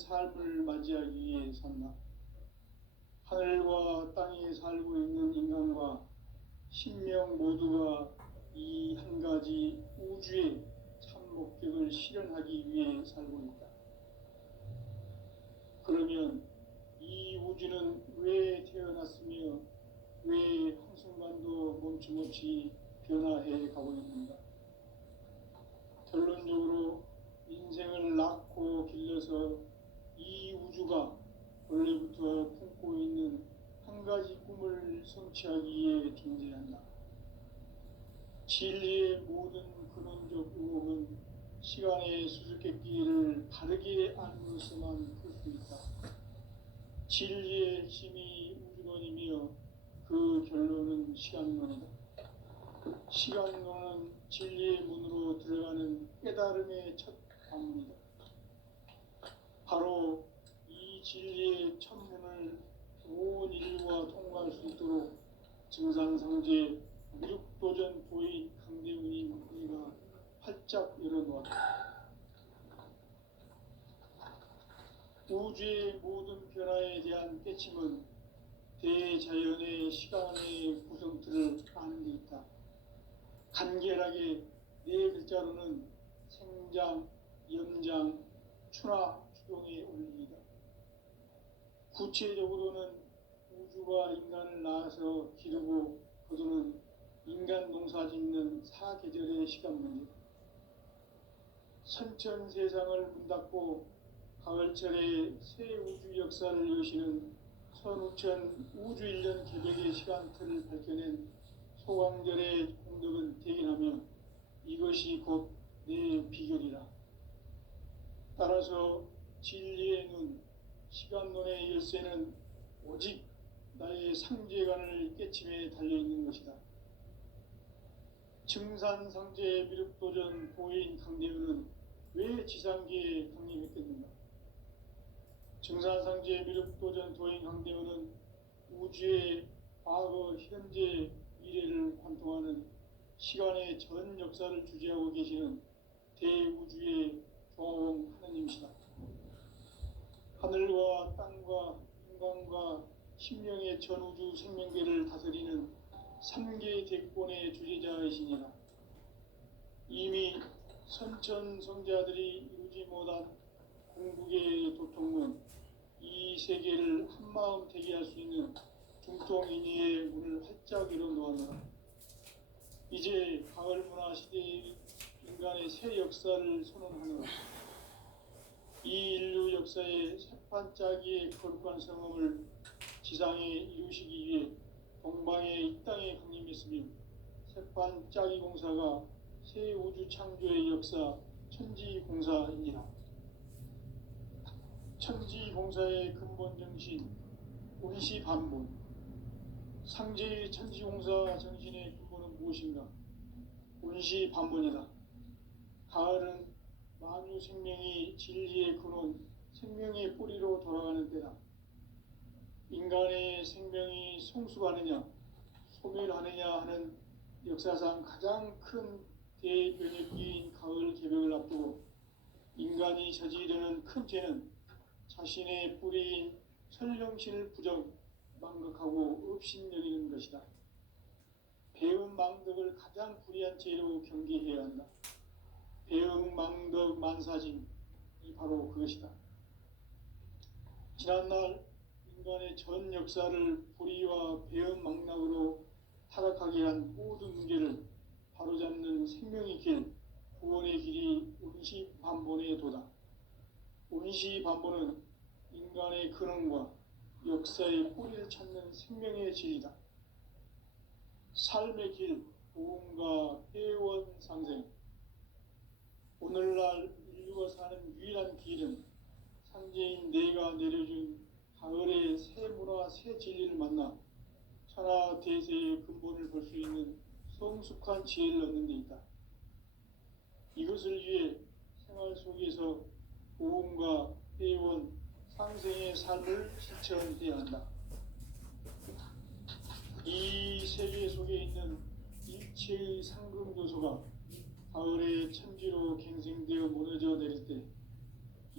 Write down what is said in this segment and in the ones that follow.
삶을 맞이하기 위해 산다. 하늘과 땅에 살고 있는 인간과 신명 모두가 이 한 가지 우주의 참 목적을 실현하기 위해 살고 있다. 그러면 이 우주는 왜 태어났으며 왜 한순간도 멈춤없이 변화해 가고 있는가? 결론적으로 인생을 낳고 길러서 이 우주가 원래부터 품고 있는 한 가지 꿈을 성취하기 위해 존재한다. 진리의 모든 근원적 의혹은 시간의 수수께끼를 바르게 알므로서만 풀 수 있다. 진리의 힘이 우주론이며 그 결론은 시간론이다. 시간론은 진리의 문으로 들어가는 깨달음의 첫 관문이다. 바로 이 진리의 첫 문을 온 인류가 통과할 수 있도록 증산상제 미륵도전 도인 강대훈이 우리가 활짝 열어놓았다. 우주의 모든 변화에 대한 깨침은 대자연의 시간의 구성틀을 아는 데 있다. 간결하게 네 글자로는 생장, 연장, 추나 추동의 원리이다. 구체적으로는 우주가 인간을 낳아서 기르고 거두는 인간 농사 짓는 사계절의 시간 문제다. 선천 세상을 문 닫고 가을철에 새 우주 역사를 여시는 선우천 우주 1년 개벽의 시간틀을 밝혀낸 소강절의 공덕은 대견하며 이것이 곧 내 비결이라. 따라서 진리의 눈, 시간론의 열쇠는 오직 나의 상제관을 깨침에 달려있는 것이다. 증산상제 미륵도전 도인 강대훈은 왜 지상계에 강림했겠는가? 증산상제 미륵도전 도인 강대훈은 우주의 과거, 현재, 미래를 관통하는 시간의 전 역사를 주재하고 계시는 대우주의 조화원 하느님이시다. 하늘과 땅과 인간과 심령의 전우주 생명계를 다스리는 3개 대권의 주재자이시니라. 이미 선천성자들이 이루지 못한 궁극의 도통문, 이 세계를 한마음 되게 할 수 있는 중통인의의 문을 활짝 열어놓았노라. 이제 가을 문화 시대의 인간의 새 역사를 선언하노라. 이 인류 역사의 새판짜기의 거룩한 성험을 지상에 이루시기 위해 동방의 이 땅에 강림했으며 새판짜기 공사가 새 우주 창조의 역사 천지공사이니라. 천지공사의 근본 정신 운시반본. 상제의 천지공사 정신의 근본은 무엇인가? 운시반본이다. 가을은 만유 생명이 진리의 근원, 생명의 뿌리로 돌아가는 때다. 인간의 생명이 성숙하느냐, 소멸하느냐 하는 역사상 가장 큰 대변혁기인 가을 개벽을 앞두고 인간이 저지르는 큰 죄는 자신의 뿌리인 설령신을 부정, 망각하고 업신여기는 것이다. 배은 망덕을 가장 불의한 죄로 경계해야 한다. 배응 망덕 만사진이 바로 그것이다. 지난날 인간의 전 역사를 불의와 배응 망락으로 타락하게 한 모든 문제를 바로잡는 생명의 길, 구원의 길이 운시반본의 도다. 운시반본은 인간의 근원과 역사의 뿌리를 찾는 생명의 진리다. 삶의 길, 보험과 회원 상생. 오늘날 인류가 사는 유일한 길은 상제인 내가 내려준 가을의 새 문화, 새 진리를 만나 천하 대세의 근본을 볼 수 있는 성숙한 지혜를 얻는 데 있다. 이것을 위해 생활 속에서 보험과 회원, 상생의 삶을 실천해야 한다. 이 세계 속에 있는 일체의 상금 요소가 가을의 천지로 갱생되어 무너져 내릴 때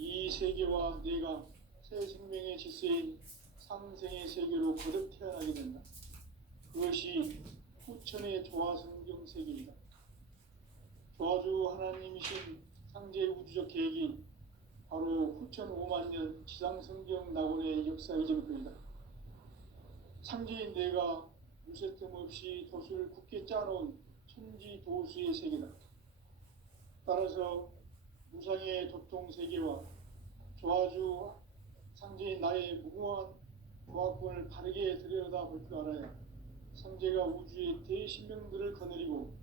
이 세계와 내가 새 생명의 질서인 상생의 세계로 거듭 태어나게 된다. 그것이 후천의 조화성경 세계이다. 조화주 하나님이신 상제 우주적 계획이 바로 후천 5만 년 지상성경 낙원의 역사 이전입니다. 상제인 내가 무쇠 틈 없이 도수를 굳게 짜놓은 천지 도수의 세계다. 따라서 무상의 도통 세계와 조화주 상제인 나의 무궁한 조화권을 바르게 들여다볼 줄 알아야 상제가 우주의 대신명들을 거느리고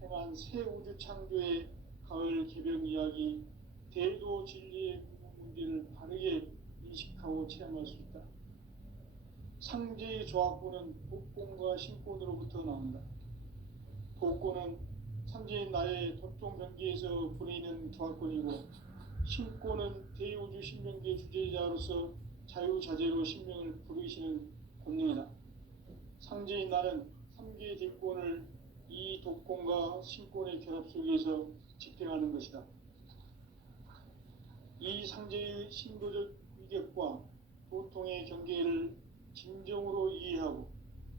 행한 새 우주 창조의 가을 개벽 이야기, 대도 진리의 문제를 바르게 인식하고 체험할 수 있다. 상제의 조화권은 복권과 신권으로부터 나온다. 복권은 상제인 나의 도통 경계에서 보내는 조화권이고, 신권은 대우주 신명계 주제자로서 자유자재로 신명을 부르시는 권능이다. 상제인 나는 3개의 뒷권을 이 독권과 신권의 결합 속에서 집행하는 것이다. 이 상제의 신도적 위격과 도통의 경계를 진정으로 이해하고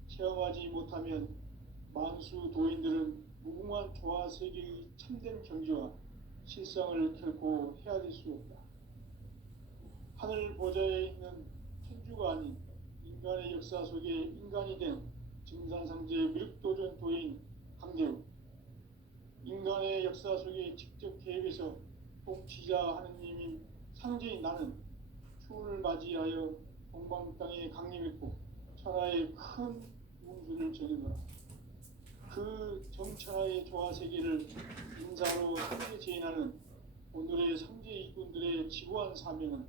체험하지 못하면 만수 도인들은 무궁한 조화 세계의 참된 경지와 실상을 결코 헤아릴 수 없다. 하늘 보좌에 있는 천주가 아닌 인간의 역사 속에 인간이 된 증산상제 미륵도전 도인 강대우, 인간의 역사 속에 직접 개입해서 통치자 하느님인 상제인 나는 추운을 맞이하여 동방 땅에 강림했고 천하의 큰 운수를 전해노라. 그 정천하의 조화세계를 인사로 함께 제인하는 오늘의 상제 이군들의 지구한 사명은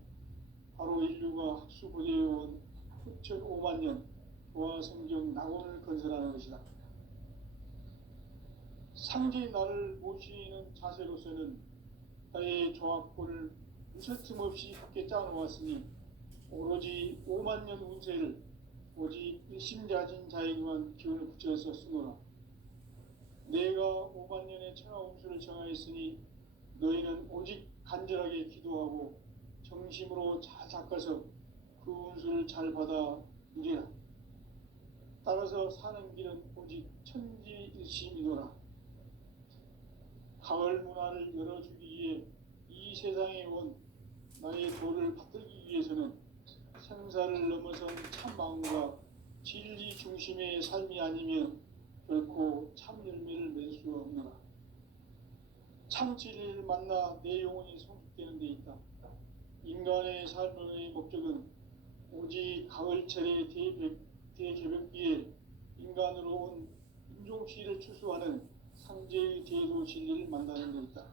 바로 인류가 학수고대해온 후천 5만 년 조화성경 낙원을 건설하는 것이다. 상제의 나를 모시는 자세로서는 나의 조화권을 무쇠틈 없이 함께 짜놓았으니 오로지 5만 년 운세를 오직 일심자진 자에게만 기운을 붙여서 쓰노라. 내가 5만 년의 천하 운수를 정하였으니 너희는 오직 간절하게 기도하고 정심으로 잘 닦아서 그 운수를 잘 받아 누리라. 따라서 사는 길은 오직 천지일심이노라. 가을 문화를 열어주기 위해 이 세상에 온 나의 도를 받들기 위해서는 생사를 넘어선 참 마음과 진리 중심의 삶이 아니면 결코 참 열매를 맺을 수 없노라. 참 진리를 만나 내 영혼이 성숙되는 데 있다. 인간의 삶의 목적은 오직 가을철의 대개벽기에 인간으로 온 인종시를 추수하는 상제의 대도 진리를 만나는 데 있다.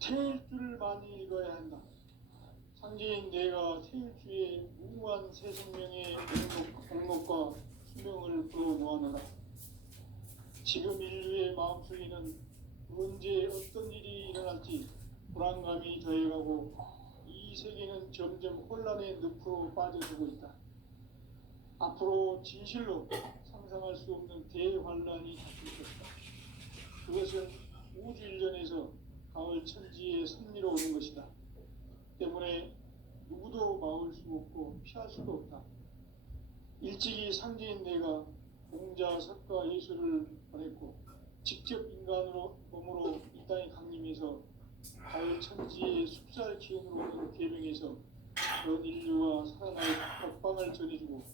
태일주를 많이 읽어야 한다. 상제인 내가 태일주의 무궁한 새 생명의 목록과 수명을 불어놓아노라. 지금 인류의 마음속에는 언제 어떤 일이 일어날지 불안감이 더해가고 이 세계는 점점 혼란의 늪으로 빠져들고 있다. 앞으로 진실로 상상할 수 없는 대환란이 닥칠 것이다. 그것은 우주 일전에서 가을 천지의 섭리로 오는 것이다. 때문에 누구도 막을 수 없고 피할 수도 없다. 일찍이 상제인 내가 공자, 석가, 예수를 보냈고 직접 인간으로 몸으로 이 땅에 강림해서 가을 천지의 숲살 기운으로 오는 계명에서 전 인류와 살아날 법방을 전해주고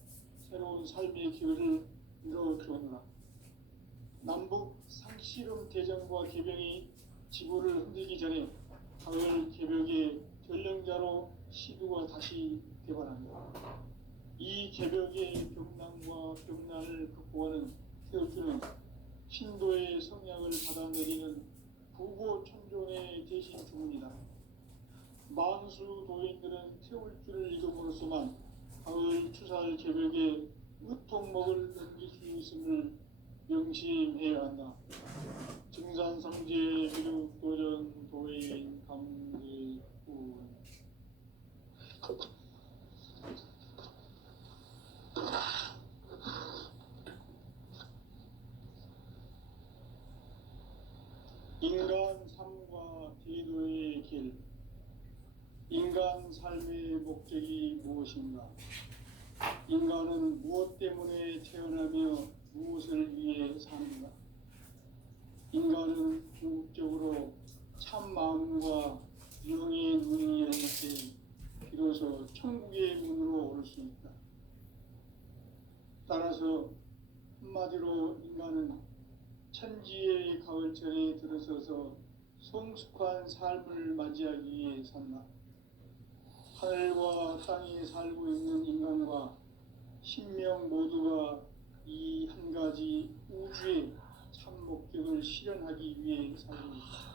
새로운 삶의 기회를 이뤄주었노라. 남북 상씨름 대전과 개병이 지구를 흔들기 전에 가을 개벽의 전령자로 시두가 다시 개발한다. 이 개벽의 병난과 병난을 극복하는 태울주는 신도의 성약을 받아내리는 부고천존의 대신 주문이다. 만수 도인들은 태울주를 읽음으로써만 가을 추살 개벽의 의통목을 넘길 수 있음을 명심해야 한다. 증산상제 미륵도전 도인 감리꾼 인간 삶과 제도의 인간 삶의 목적이 무엇인가? 인간은 무엇 때문에 태어나며 무엇을 위해 사는가? 인간은 궁극적으로 참 마음과 영의 눈이 열릴 때 비로소 천국의 문으로 올 수 있다. 따라서 한마디로 인간은 천지의 가을철에 들어서서 성숙한 삶을 맞이하기 위해 산다. 하늘과 땅에 살고 있는 인간과 신명 모두가 이 한 가지 우주의 참 목적을 실현하기 위해 살고 있다.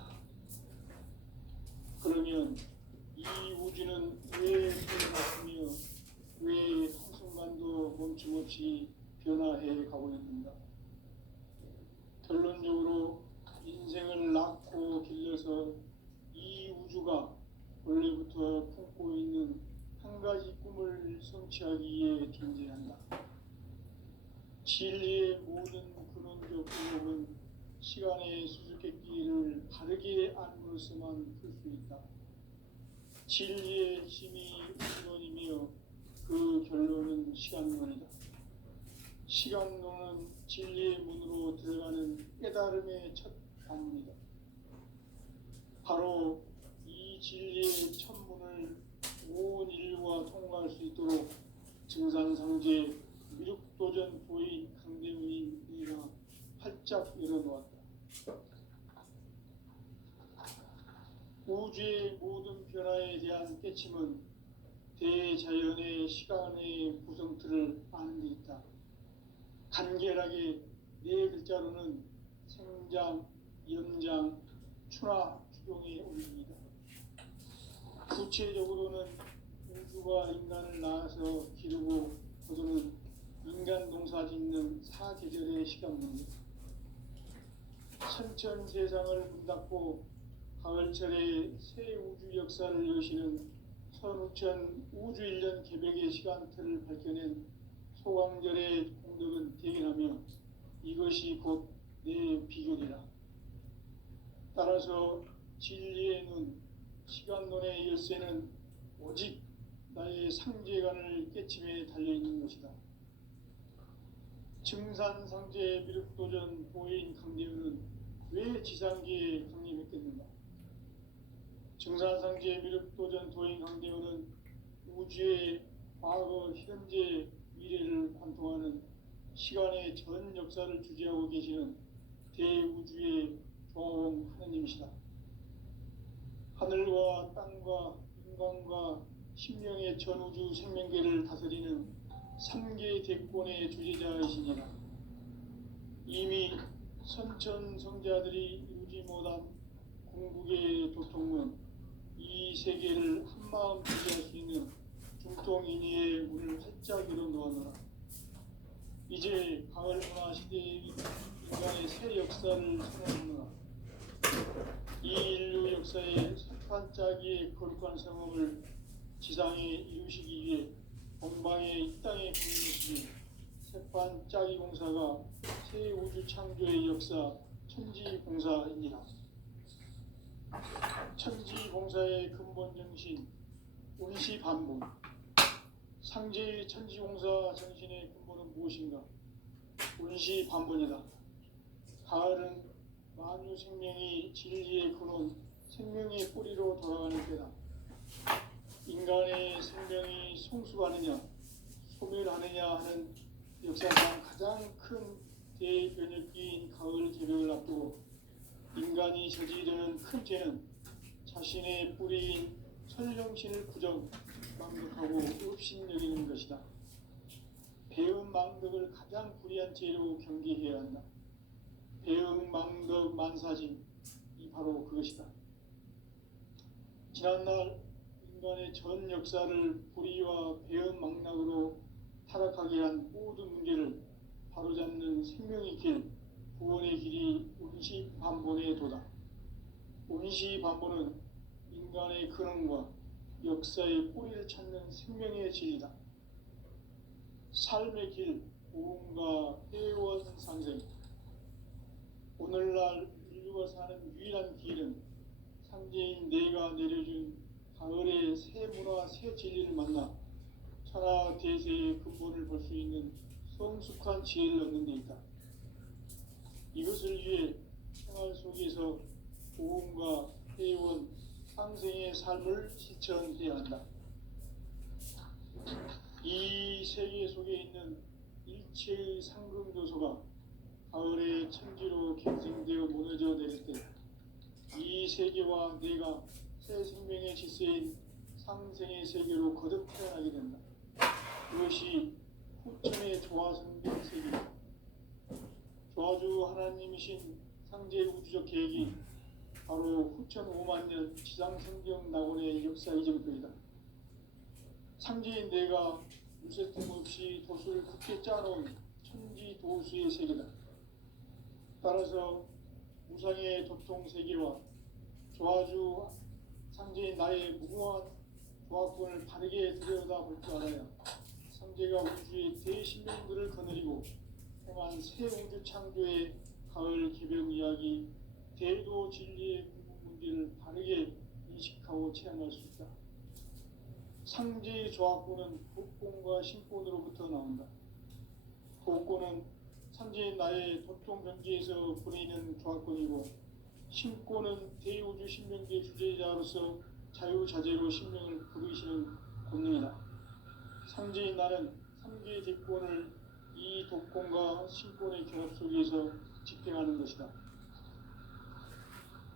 그러면 이 우주는 왜 변했으며 왜 한순간도 멈춤없이 변화해 가고 있는가? 결론적으로 인생을 낳고 길러서 이 우주가 원래부터 품고 있는 한 가지 꿈을 성취하기 위해 존재한다. 진리의 모든 근원적 의혹은 시간의 수수께끼를 바르게 안으로서만 풀 수 있다. 진리의 힘이 우주론이며 그 결론은 시간론이다. 시간론은 진리의 문으로 들어가는 깨달음의 첫 단문이다. 바로 이 진리의 첫 문을 온 인류가 통과할 수 있도록 증산상제 미륵도전 도인 강대문인 이가 활짝 열어놓았다. 우주의 모든 변화에 대한 깨침은 대자연의 시간의 구성틀을 아는 데 있다. 간결하게 네 글자로는 생장, 연장, 추나 추동의 원리입니다. 구체적으로는 우주가 인간을 낳아서 기르고 거두는 인간 농사 짓는 사계절의 시간입니다. 천천 세상을 문 닫고 가을철에 새 우주 역사를 여시는 선우천 우주 1년 개백의 시간틀을 밝혀낸 소강절의 공덕은 대견하며 이것이 곧 내 비결이라. 따라서 진리의 눈, 시간론의 열쇠는 오직 나의 상제관을 깨침에 달려있는 것이다. 증산상제 미륵도전 보인 강대우는 왜 지상계에 강림했겠는가? 증산상제 미륵도전 도인 강대우는 우주의 과거, 현재, 미래를 관통하는 시간의 전 역사를 주재하고 계시는 대우주의 조화원 하느님이시다. 하늘과 땅과 인간과 신명의 전우주 생명계를 다스리는 3계 대권의 주재자이시니라. 이미 선천성자들이 이루지 못한 궁극의 도통은 이 세계를 한마음 주재할 수 있는 중통인의의 문을 활짝 열어놓아노라. 이제 가을 문화 시대의 인간의 새 역사를 선언하노라. 이 인류 역사의 석판짜기의 거룩한 성업을 지상에 이루시기 위해 본방에 이 땅에 보내주시니 색판짜기 공사가 새 우주 창조의 역사 천지공사입니다. 천지공사의 근본 정신 운시반본. 상제의 천지공사 정신의 근본은 무엇인가? 운시반본이다. 가을은 만유 생명이 진리의 근원, 생명의 뿌리로 돌아가는 때다. 인간의 생명이 성숙하느냐, 소멸하느냐 하는 역사상 가장 큰 대변혁기인 가을 개벽을 앞두고 인간이 저지르는 큰 죄는 자신의 뿌리인 설령신을 부정, 망덕하고 업신여기는 것이다. 배은 망덕을 가장 불의한 죄로 경계해야 한다. 배은 망덕 만사짐이 바로 그것이다. 지난날 인간의 전 역사를 불의와 배은 망락으로 타락하게 한 모든 문제를 바로잡는 생명의 길, 구원의 길이 운시반본의 도다. 운시반본은 인간의 근원과 역사의 뿌리를 찾는 생명의 진리다. 삶의 길, 고음과 회원상생. 오늘날 인류가 사는 유일한 길은 상제인 내가 내려준 가을의 새 문화 새 진리를 만나 천하 대세의 근본을 볼 수 있는 성숙한 지혜를 얻는 데 있다. 이것을 위해 생활 속에서 고음과 회원, 상생의 삶을 실천해야 한다. 이 세계 속에 있는 일체의 상금 요소가 가을의 천지로 갱생되어 무너져 내릴 때 이 세계와 내가 새 생명의 질서인 상생의 세계로 거듭 태어나게 된다. 그것이 후천의 조화성경 세계다. 조화주 하나님이신 상제 우주적 계획이 바로 후천 5만 년 지상성경 낙원의 역사 이전거이다. 상제인 내가 무쇠틈 없이 도수를 굳게 짜놓은 천지 도수의 세계다. 따라서 무상의 도통 세계와 조화주 상제인 나의 무궁한 조화권을 바르게 들여다볼 줄 알아야 상제가 우주의 대신명들을 거느리고 행한 새 우주 창조의 가을 개벽 이야기 대도 진리의 문제를 바르게 인식하고 체험할 수 있다. 상제의 조화권은 도권과 신권으로부터 나온다. 도권은 상제인 나의 도통 경지에서 보내는 조화권이고, 신권은 대우주 신명계 주제자로서 자유자재로 신명을 부르시는 권능이다. 상제인 나는 3개의 대권을 이 도권과 신권의 결합 속에서 집행하는 것이다.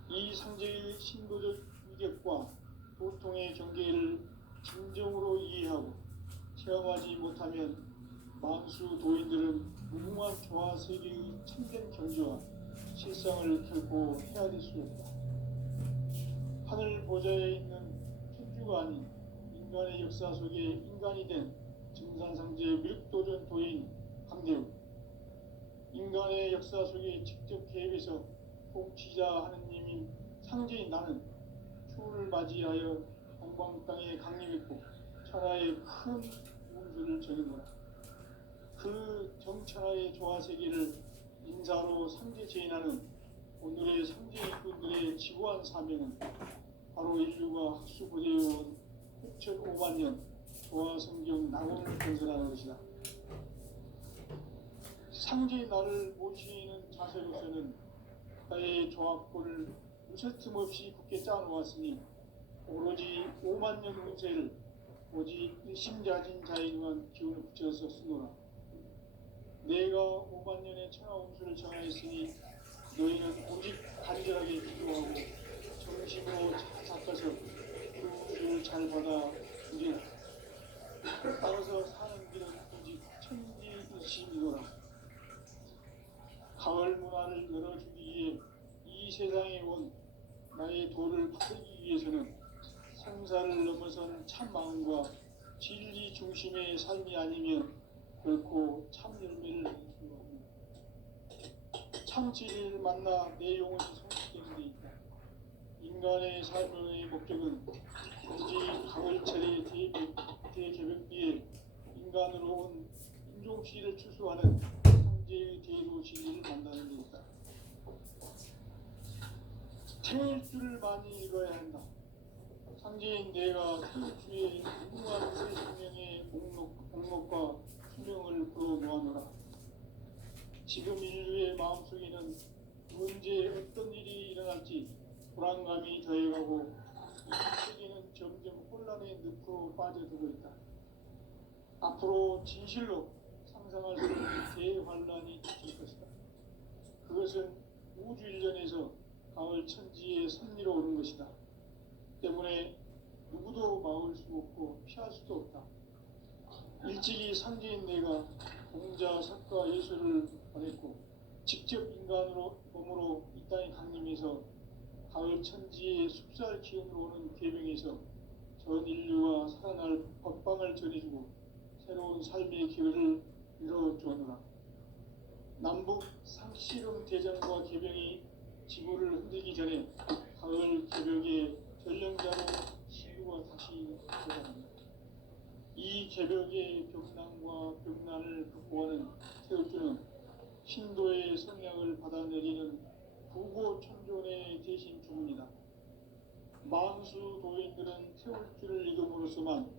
이 상제의 신도적 위격과 도통의 경계를 진정으로 이해하고 체험하지 못하면 만수 도인들은 무궁한 조화 세계의 참된 경지와 실상을 결코 헤아릴 수 없다. 하늘 보좌에 있는 천주가 아닌 인간의 역사 속에 인간이 된 증산상제 밀도전 도인 강대우, 인간의 역사 속에 직접 개입해서 통치자 하느님인 상제인 나는 추운을 맞이하여 동방 땅에 강림했고 천하의 큰 운수를 정해노라. 그 정천하의 조화세계를 인사로 상제 제인하는 오늘의 상제 일꾼들의 지구한 사명은 바로 인류가 학수고대해온 6,500만 년 조화성경 낙원을 건설하는 것이다. 상제의 나를 모시는 자세로서는 나의 조합권을 무쇠 틈 없이 굳게 짜놓았으니 오로지 5만 년 운세를 오직 일심자진 자에게만 기운을 붙여서 쓰노라. 내가 5만 년의 천하 운수를 정하였으니 너희는 오직 간절하게 기도하고 정심으로 닦아서 그 운수를 잘 받아 누리라. 따라서 사는 길은 오직 천지일심이노라. 가을 문화를 열어주기 위해 이 세상에 온 나의 도를 바르기 위해서는 생사를 넘어선 참 마음과 진리 중심의 삶이 아니면 결코 참 열매를 낼 수가 없다. 참 진리를 만나 내 영혼이 성숙되는 데 있다. 인간의 삶의 목적은 오직 가을철의 대개벽비에 인간으로 온 인종시를 추수하는 상제의 대로 진리를 만나는 데 있다. 태일주를 많이 읽어야 한다. 상제인 내가 태일주의 무궁한 새 생명의 목록과 수명을 풀어 놓아노라. 지금 인류의 마음속에는 언제 어떤 일이 일어날지 불안감이 더해가고 이 세계는 점점 혼란의 늪으로 빠져들고 있다. 앞으로 진실로 상상할 수 없는 대환란이 닥칠 것이다. 그것은 우주 일전에서 가을 천지의 섭리로 오는 것이다. 때문에 누구도 막을 수 없고 피할 수도 없다. 일찍이 상제인 내가 공자, 석가, 예수를 보냈고 직접 인간으로 몸으로 이 땅에 강림해서 가을 천지의 숲살 기운으로 오는 계명에서 전 인류가 살아날 법방을 전해주고 새로운 삶의 기회를 이뤄주었노라. 남북 상씨름 대전과 개병이 지구를 흔들기 전에 가을 개벽의 전령자로 지구가 다시 돌아갑니다. 이 개벽의 벽난과 벽난을 극복하는 태울주는 신도의 성향을 받아내리는 부고 천존의 대신 주문이다. 만수 도인들은 태울 줄을 익음으로써만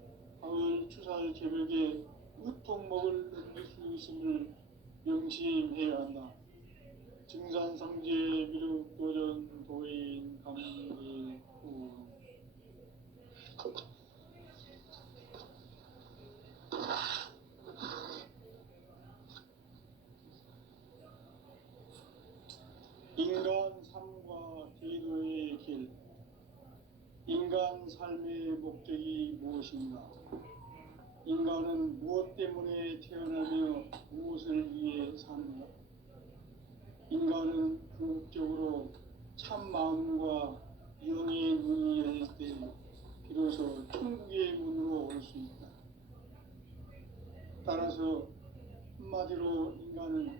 가을 추살 개벽에 으통먹을 넘길 수 있음을 명심해야 한다. 증산상제 미륵도전 도인 강계후. 인간 삶과 대도의 길. 인간 삶의 목적이 무엇인가? 인간은 무엇 때문에 태어나며 무엇을 위해 사는가? 인간은 궁극적으로 참 마음과 영의 문이 열릴 때 비로소 천국의 문으로 올 수 있다. 따라서 한마디로 인간은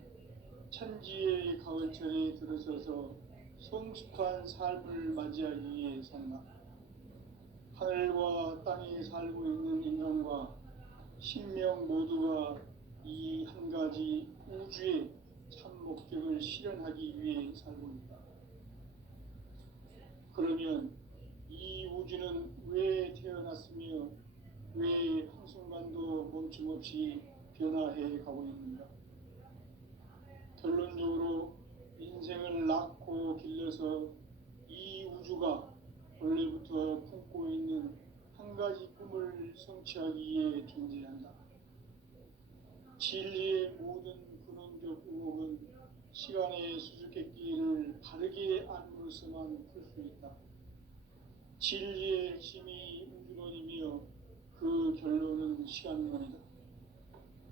천지의 가을철에 들어서서 성숙한 삶을 맞이하기 위해 산다. 하늘과 땅에 살고 있는 인간과 신명 모두가 이 한 가지 우주의 참 목적을 실현하기 위해 살고 있다. 그러면 이 우주는 왜 태어났으며 왜 한순간도 멈춤없이 변화해 가고 있는가? 결론적으로 인생을 낳고 길러서 이 우주가 원래부터 품고 있는 한 가지 꿈을 성취하기 위해 존재한다. 진리의 모든 근원적 의혹은 시간의 수수께끼를 바르게 알므로서만 풀 수 있다. 진리의 핵심이 우주론이며 그 결론은 시간론이다.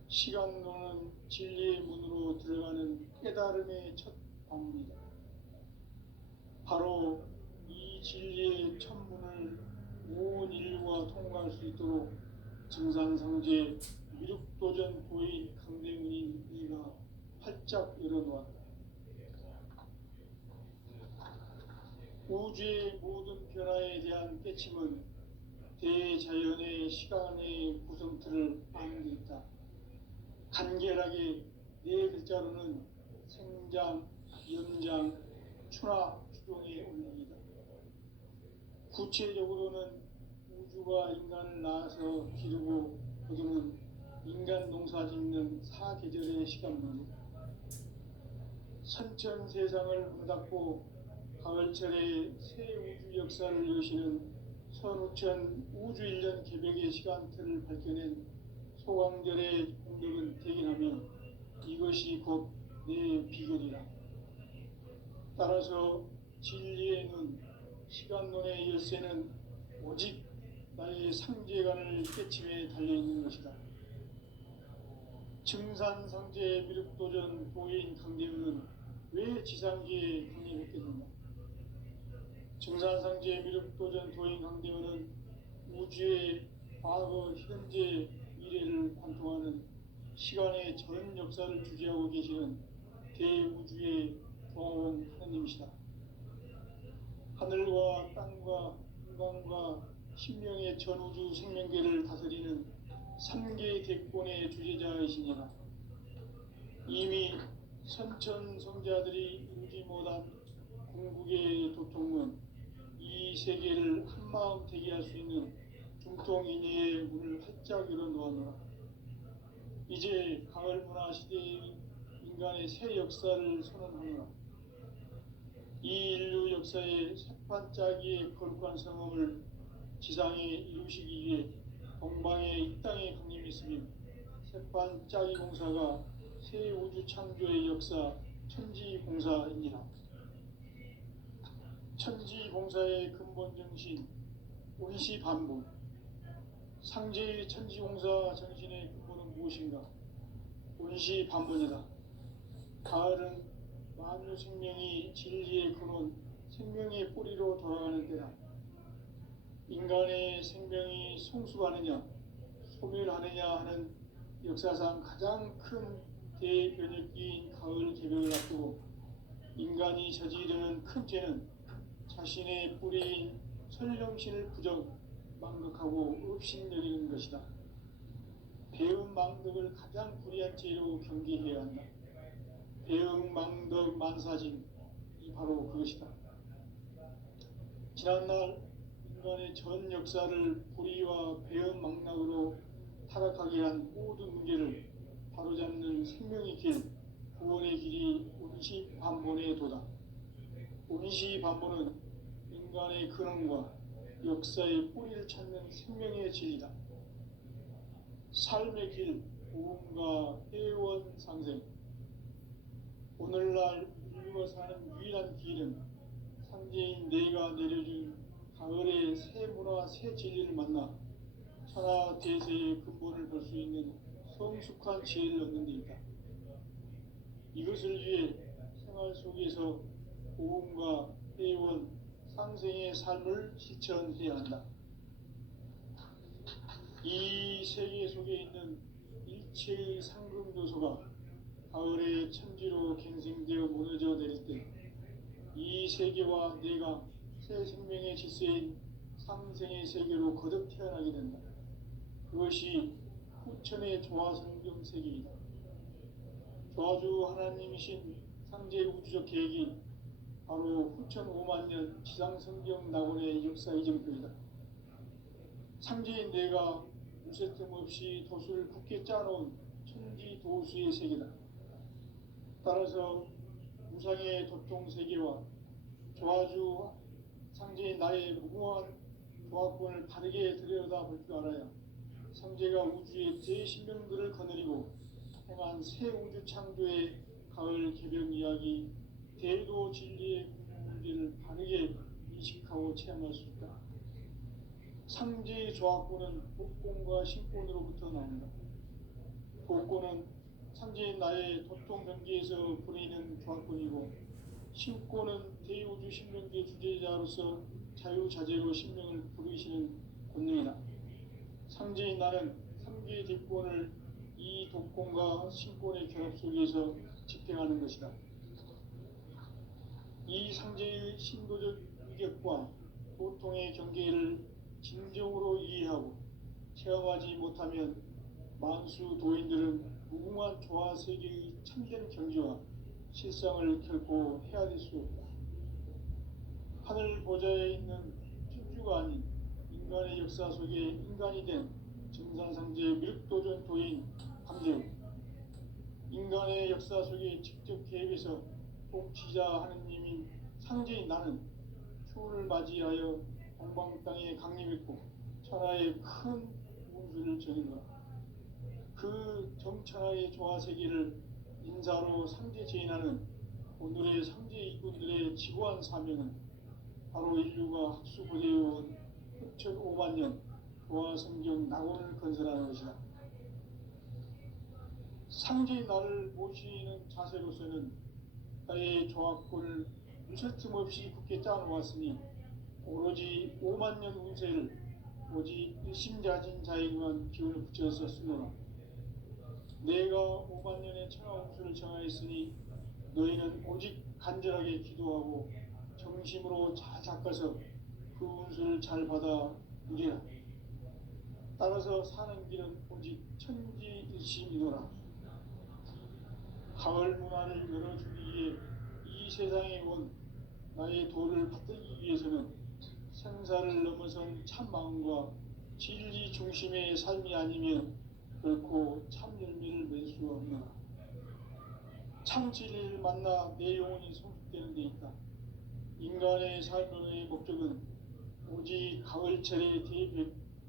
시간론은 진리의 문으로 들어가는 깨달음의 첫 방문이다. 바로 이 진리의 천문을 온 인류가 통과할 수 있도록 증산상제 미륵도전 도인 강대문인 이가 활짝 열어놓았다. 우주의 모든 변화에 대한 깨침은 대자연의 시간의 구성틀을 아는 데 있다. 간결하게 네 글자로는 생장, 연장, 추나 추종의 원리이다. 구체적으로는 우주가 인간을 낳아서 기르고 거두는 인간 농사 짓는 사계절의 시간론이다. 선천 세상을 문닫고 가을철에 새 우주 역사를 여시는 선우천 우주 1년 개벽의 시간틀을 밝혀낸 소강절의 공덕은 대견하며 이것이 곧 내 비결이라. 따라서 진리의 눈, 시간론의 열쇠는 오직 나의 상제관을 깨침에 달려있는 것이다. 증산상제 미륵도전 도인 강대문은 왜 지상계에 강림했겠는가? 증산상제 미륵도전 도인 강대문은 우주의 과거, 현재, 미래를 관통하는 시간의 전 역사를 주재하고 계시는 대우주의 동화원 하느님이시다. 하늘과 땅과 인간과 신명의 전우주 생명계를 다스리는 3개 대권의 주제자이시니라. 이미 선천성자들이 이루지 못한 궁극의 도통은 이 세계를 한마음 되게 할 수 있는 중통인의의 문을 활짝 열어놓았노라. 이제 가을 문화 시대의 인간의 새 역사를 선언하노라. 이 인류 역사의 새판짜기의 거룩한 성험을 지상에 이루시기 위해 동방의 이 땅에 강림했으며 새판짜기 공사가 새 우주 창조의 역사 천지공사입니다. 천지공사의 근본 정신 온시반복. 상제의 천지공사 정신의 근본은 무엇인가? 온시반복이다. 가을은 만유 생명이 진리의 근원, 생명의 뿌리로 돌아가는 때다. 인간의 생명이 성숙하느냐, 소멸하느냐 하는 역사상 가장 큰 대변혁기인 가을 개벽을 앞두고 인간이 저지르는 큰 죄는 자신의 뿌리인 설령신을 부정, 망극하고 업신여기는 것이다. 배음 망덕을 가장 불의한 죄로 경계해야 한다. 배음 망덕 만사진, 이 바로 그것이다. 지난날 인간의 전 역사를 불의와 배은망락으로 타락하게 한 모든 문제를 바로잡는 생명의 길, 구원의 길이 운시반본의 도다. 운시반본은 인간의 근원과 역사의 뿌리를 찾는 생명의 진리다. 삶의 길, 복음과 회원 상생. 오늘날 인류가 사는 유일한 길은 상제인 내가 내려준 가을의 새 문화, 새 진리를 만나 천하 대세의 근본을 볼 수 있는 성숙한 지혜를 얻는 데 있다. 이것을 위해 생활 속에서 복음과 회원, 상생의 삶을 실천해야 한다. 이 세계 속에 있는 일체의 상금 요소가 가을의 천지로 갱생되어 무너져 내릴 때 이 세계와 내가 새 생명의 질서인 상생의 세계로 거듭 태어나게 된다. 그것이 후천의 조화성경 세계이다. 조화주 하나님이신 상제 우주적 계획이 바로 후천 5만 년 지상성경 낙원의 역사 이정표이다. 상제인 내가 무쇠 틈 없이 도수를 굳게 짜놓은 천지 도수의 세계다. 따라서 무상의 도통 세계와 조화주 상제인 나의 무궁한 조화권을 바르게 들여다볼 줄 알아야 상제가 우주의 대신명들을 거느리고 행한 새 우주 창조의 가을 개벽 이야기, 대도 진리의 문제를 바르게 인식하고 체험할 수 있다. 상제의 조화권은 복권과 신권으로부터 나온다. 복권은 상제인 나의 도통 경계에서 보내는 조화권이고, 신권은 대우주 신명계 주제자로서 자유자재로 신명을 부르시는 권능이다. 상제인 나는 3개의 대권을 이 독권과 신권의 결합 속에서 집행하는 것이다. 이 상제의 신도적 위격과 보통의 경계를 진정으로 이해하고 체험하지 못하면 만수 도인들은 무궁한 조화 세계의 참된 경지와 실상을 결코 헤아릴 수 없다. 하늘 보좌에 있는 천주가 아닌 인간의 역사 속에 인간이 된 정산상제의 미륵도전 도인 감대우, 인간의 역사 속에 직접 개입해서 통치자 하느님인 상제인 나는 추운을 맞이하여 동방 땅에 강림했고 천하의 큰 운수를 전인노라. 그 정천하의 조화세계를 인사로 상제 제인하는 오늘의 상제 이군들의 지고한 사명은 바로 인류가 학수고대해온 후천 5만 년 조화성경 낙원을 건설하는 것이다. 상제의 나를 모시는 자세로서는 나의 조화권을 무쇠 틈 없이 굳게 짜놓았으니 오로지 5만 년 운세를 오직 일심자진 자에게만 기운을 붙여서 쓰노라. 내가 5만 년의 천하 운수를 정하였으니 너희는 오직 간절하게 기도하고 정심으로 잘 닦아서 그 운수를 잘 받아 누리라. 따라서 사는 길은 오직 천지일심이노라. 가을 문화를 열어주기 위해 이 세상에 온 나의 도를 받들기 위해서는 생사를 넘어선 참 마음과 진리 중심의 삶이 아니면 결코 참 열매를 맺을 수 없노라. 참 진리를 만나 내 영혼이 성숙되는 데 있다. 인간의 삶의 목적은 오직 가을철의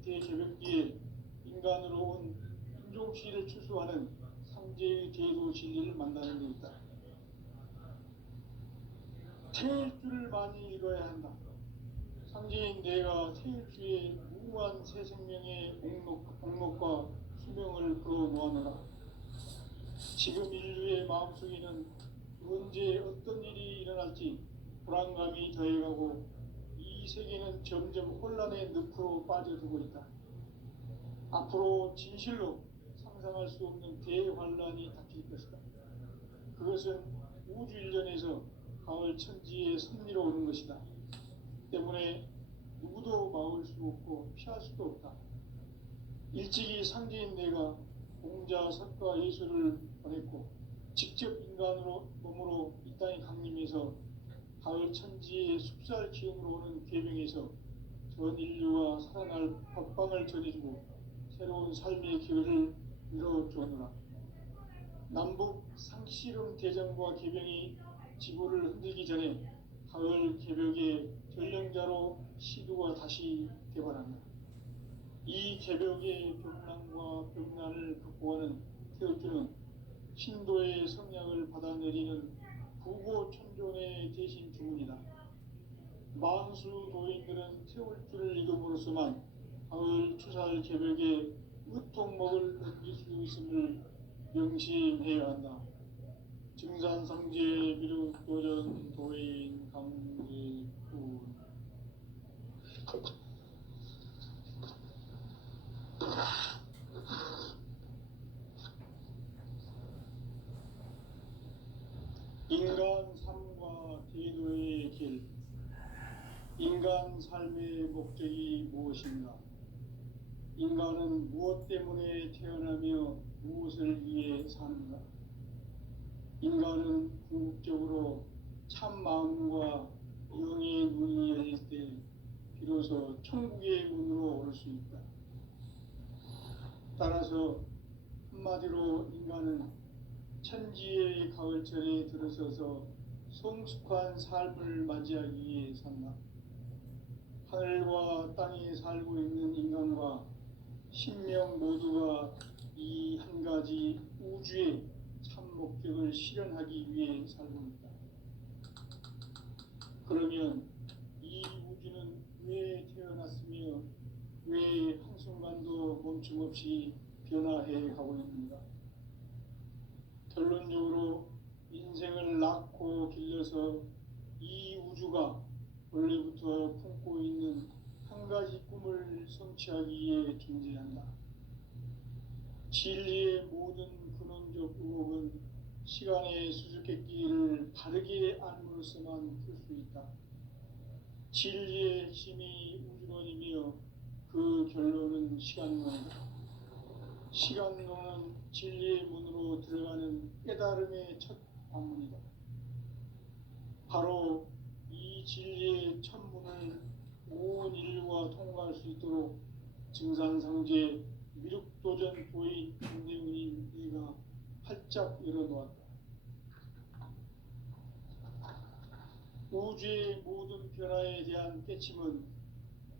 대개벽기에 인간으로 온 인종시를 추수하는 상제의 대도 진리를 만나는 데 있다. 태일주를 많이 읽어야 한다. 상제인 내가 태일주의 무궁한 새 생명의 목록과 수명을 풀어 놓아노라. 지금 인류의 마음속에는 언제 어떤 일이 일어날지 불안감이 더해가고 이 세계는 점점 혼란의 늪으로 빠져들고 있다. 앞으로 진실로 상상할 수 없는 대환란이 닥칠 것이다. 그것은 우주 일전에서 가을 천지의 섭리로 오는 것이다. 때문에 누구도 막을 수 없고 피할 수도 없다. 일찍이 상제인 내가 공자, 석가, 예수를 보냈고 직접 인간으로 몸으로 이 땅에 강림해서 가을 천지의 숲살 기운으로 오는 계명에서 전 인류가 살아날 법방을 전해주고 새로운 삶의 기회를 열어주었노라. 남북 상씨름 대전과 개병이 지구를 흔들기 전에 가을 개벽의 전령자로 시두가 다시 개발한다. 이 개벽의 벽난과 벽난을 극복하는 태극주는 신도의 성약을 받아내리는 부고천존의 대신 주문이다. 만수 도인들은 태울주를 읽음으로써만 가을 추살 개벽의 으통목을 넘길 수 있음을 명심해야 한다. 증산상제 미륵도전 도인 강제군. 인간 삶과 대도의 길. 인간 삶의 목적이 무엇인가? 인간은 무엇 때문에 태어나며 무엇을 위해 사는가? 인간은 궁극적으로 참 마음과 영의 문이 열릴 때 비로소 천국의 문으로 오를 수 있다. 따라서 한마디로 인간은 천지의 가을철에 들어서서 성숙한 삶을 맞이하기 위해 산다. 하늘과 땅에 살고 있는 인간과 신명 모두가 이 한 가지 우주의 참 목적을 실현하기 위해 살고 있다. 그러면 이 우주는 왜 태어났으며 왜 한순간도 멈춤없이 변화해 가고 있는가? 결론적으로 인생을 낳고 길러서 이 우주가 원래부터 품고 있는 한 가지 꿈을 성취하기 위해 존재한다. 진리의 모든 근원적 의혹은 시간의 수수께끼를 바르게 알므로써만 풀 수 있다. 진리의 핵심이 우주론이며 그 결론은 시간론이다. 시간론은 진리의 문으로 들어가는 깨달음의 첫 관문이다. 바로 이 진리의 첫 문을 온 인류가 통과할 수 있도록 증산상제 미륵도전 도인 김대훈이 네가 활짝 열어놓았다. 우주의 모든 변화에 대한 깨침은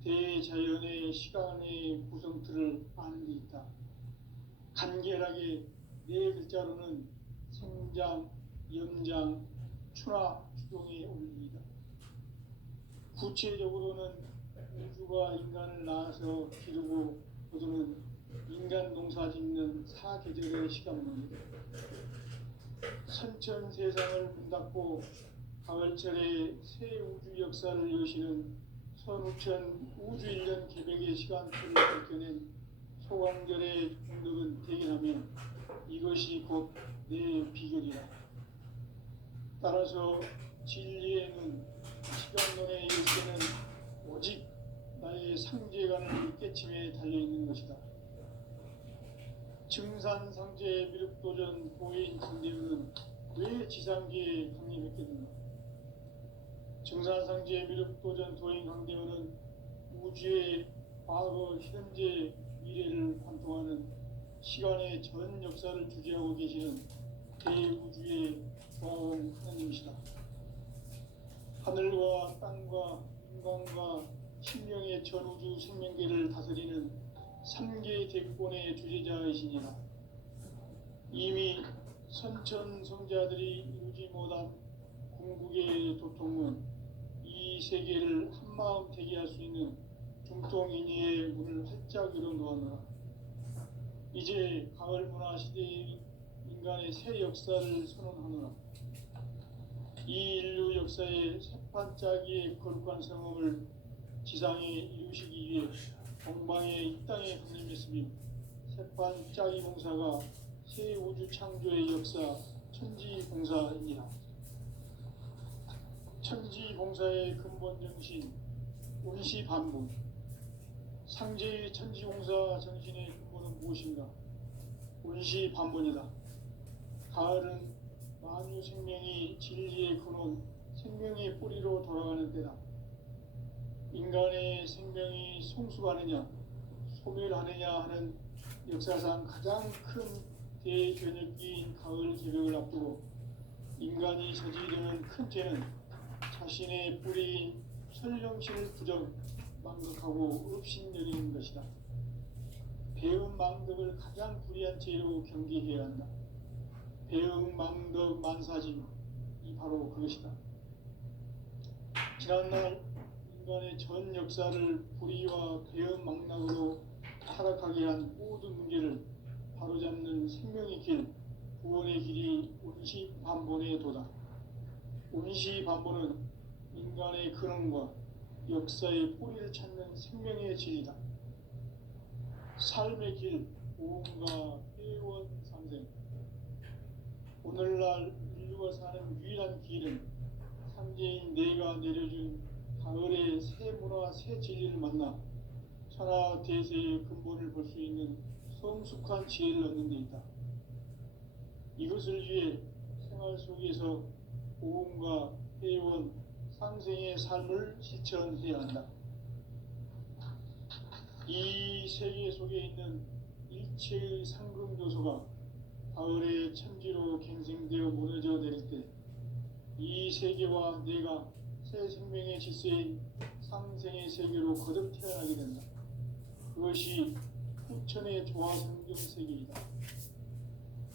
대자연의 시간의 구성틀을 아는 데 있다. 간결하게 네 글자로는 생장, 염장, 추나 추동의 원리이다. 구체적으로는 우주가 인간을 낳아서 기르고 거두는 인간 농사 짓는 사계절의 시간론이다. 선천 세상을 문 닫고 가을철에 새 우주 역사를 여시는 선우천 우주 1년 개벽의 시간표를 밝혀낸 소광절의 공덕은 대견하면 이것이 곧 내 비결이다. 따라서 진리의 눈, 시간론의 열쇠는 오직 나의 상제관을 깨침에 달려있는 것이다. 증산상제 미륵도전 도인 김대훈은 왜 지상계에 강림했겠는가? 증산상제 미륵도전 도인 강대훈은 우주의 과거, 현재, 미래를 관통하는 시간의 전 역사를 주재하고 계시는 대우주의 조화원 하나님이시다. 하늘과 땅과 인간과 신명의 전우주 생명계를 다스리는 3개 대권의 주재자이시니라. 이미 선천성자들이 이루지 못한 궁극의 도통은 이 세계를 한마음 되게 할 수 있는 중통인의의 문을 활짝 열어놓았노라. 이제 가을 문화 시대의 인간의 새 역사를 선언하노라. 이 인류 역사의 새판짜기의 거룩한 성험을 지상에 이루시기 위해 동방에 이 땅에 강림했으며 새판짜기 공사가 새 우주 창조의 역사 천지봉사입니다. 천지봉사의 근본 정신 운시반문. 상제의 천지공사 정신의 근본은 무엇인가? 운시반문이다. 가을은 만유 생명이 진리의 근원, 생명의 뿌리로 돌아가는 때다. 인간의 생명이 성숙하느냐 소멸하느냐 하는 역사상 가장 큰 대변혁기인 가을 개벽을 앞두고 인간이 저지르는 큰 죄는 자신의 뿌리인 설령신을 망각하고 업신여기는 것이다. 배음 망덕을 가장 불의한 죄로 경계해야 한다. 배음 망덕 만사짐이 바로 그것이다. 지난날 인간의 전 역사를 불의와 배음 망락으로 타락하게 한 모든 문제를 바로잡는 생명의 길, 구원의 길이 운시반본의 도다. 운시반본은 인간의 근원과 역사의 뿌리를 찾는 생명의 진리다. 삶의 길, 오음과 회원 상생. 오늘날 인류가 사는 유일한 길은 삼재인 내가 내려준 가을의 새 문화, 새 진리를 만나 천하 대세의 근본을 볼 수 있는 성숙한 지혜를 얻는 데 있다. 이것을 위해 생활 속에서 오음과 회원, 상생의 삶을 실천해야 한다. 이 세계 속에 있는 일체의 상금 요소가 가을의 천지로 갱생되어 무너져 내릴 때 이 세계와 내가 새 생명의 질서인 상생의 세계로 거듭 태어나게 된다. 그것이 후천의 조화성경 세계이다.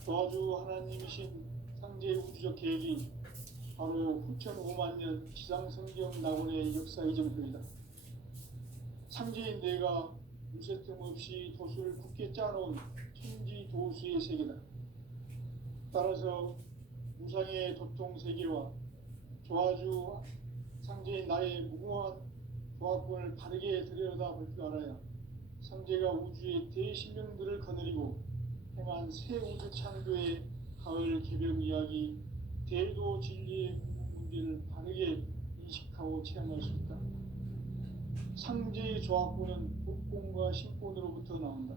조화주 하나님이신 상제의 우주적 계획이 바로 후천 5만 년 지상성경 낙원의 역사 이정표이다. 상제인 내가 무쇠 틈 없이 도수를 굳게 짜놓은 천지 도수의 세계다. 따라서 무상의 도통 세계와 조화주 상제인 나의 무궁한 조화권을 바르게 들여다볼 줄 알아야 상제가 우주의 대신명들을 거느리고 행한 새 우주 창조의 가을 개벽 이야기, 대도 진리의 문제를 바르게 인식하고 체험할 수 있다. 상제의 조화권은 복권과 신권으로부터 나온다.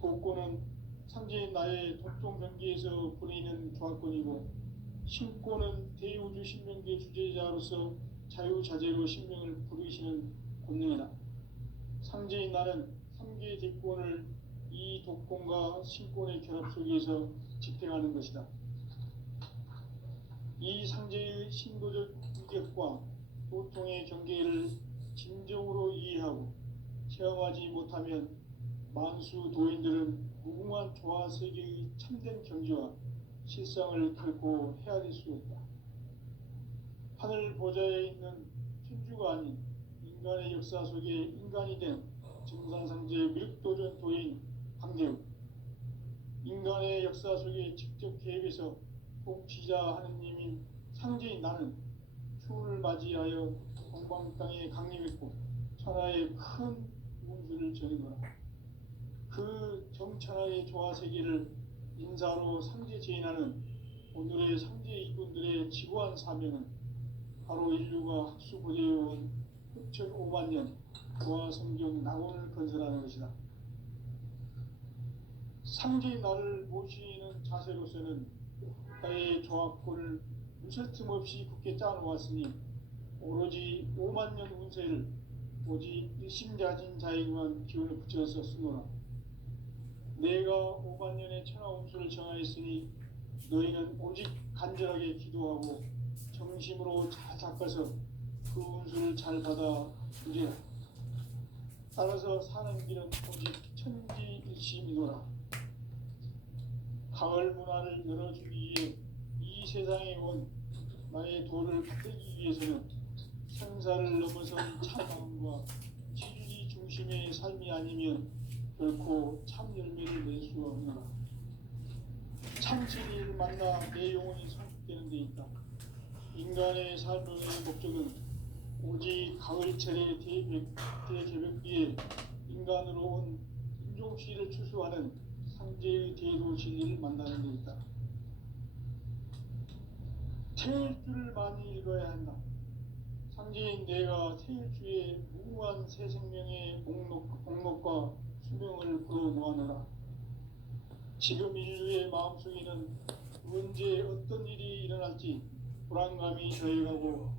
복권은 상제인 나의 도통 경계에서 보내는 조화권이고, 신권은 대우주 신명계 주제자로서 자유자재로 신명을 부르시는 권능이다. 상제인 나는 3개 대권을 이 독권과 신권의 결합 속에서 집행하는 것이다. 이 상제의 신도적 인격과 도통의 경계를 진정으로 이해하고 체험하지 못하면 만수 도인들은 무궁한 조화 세계의 참된 경지와 실상을 결코 헤아릴 수 없다. 하늘 보좌에 있는 천주가 아닌 인간의 역사 속에 인간이 된 정산상제 밀도전 도인 강대우, 인간의 역사 속에 직접 개입해서 통치자 하느님인 상제인 나는 추운을 맞이하여 동방 땅에 강림했고 천하의 큰 운수를 전이노라. 그 정천하의 조화세계를 인사로 상제 제인하는 오늘의 상제 이군들의 지구한 사명은 바로 인류가 학수고대해온 후천 5만 년 조화성경 낙원을 건설하는 것이다. 상제의 나를 모시는 자세로서는 나의 조화권을 무쇠 틈 없이 굳게 짜놓았으니 오로지 5만 년 운세를 오직 일심자진 자에게만 기운을 붙여서 쓰노라. 내가 5만 년의 천하 운수를 정하였으니 너희는 오직 간절하게 기도하고 정심으로 잘 닦아서 그 운수를 잘 받아 주리라. 따라서 사는 길은 오직 천지일심이노라. 가을 문화를 열어주기 위해 이 세상에 온 나의 도를 받들기 위해서는 생사를 넘어선 참마음과 진리 중심의 삶이 아니면 결코 참 열매를 낼 수 없노라. 참 진리를 만나 내 영혼이 성숙되는 데 있다. 인간의 삶의 목적은 오직 가을철의 대개벽기에 인간으로 온 인종시를 추수하는 상제의 대도 진리를 만나는 데 있다. 태일주를 많이 읽어야 한다. 상제인 내가 태일주의 무궁한 새 생명의 목록과 수명을 불어놓아노라. 지금 인류의 마음속에는 언제 어떤 일이 일어날지 불안감이 더해가고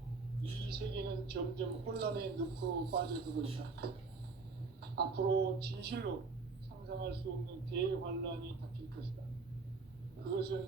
이 세계는 점점 혼란의 늪으로 빠져들고 있다. 앞으로 진실로 상상할 수 없는 대환란이 닥칠 것이다. 그것은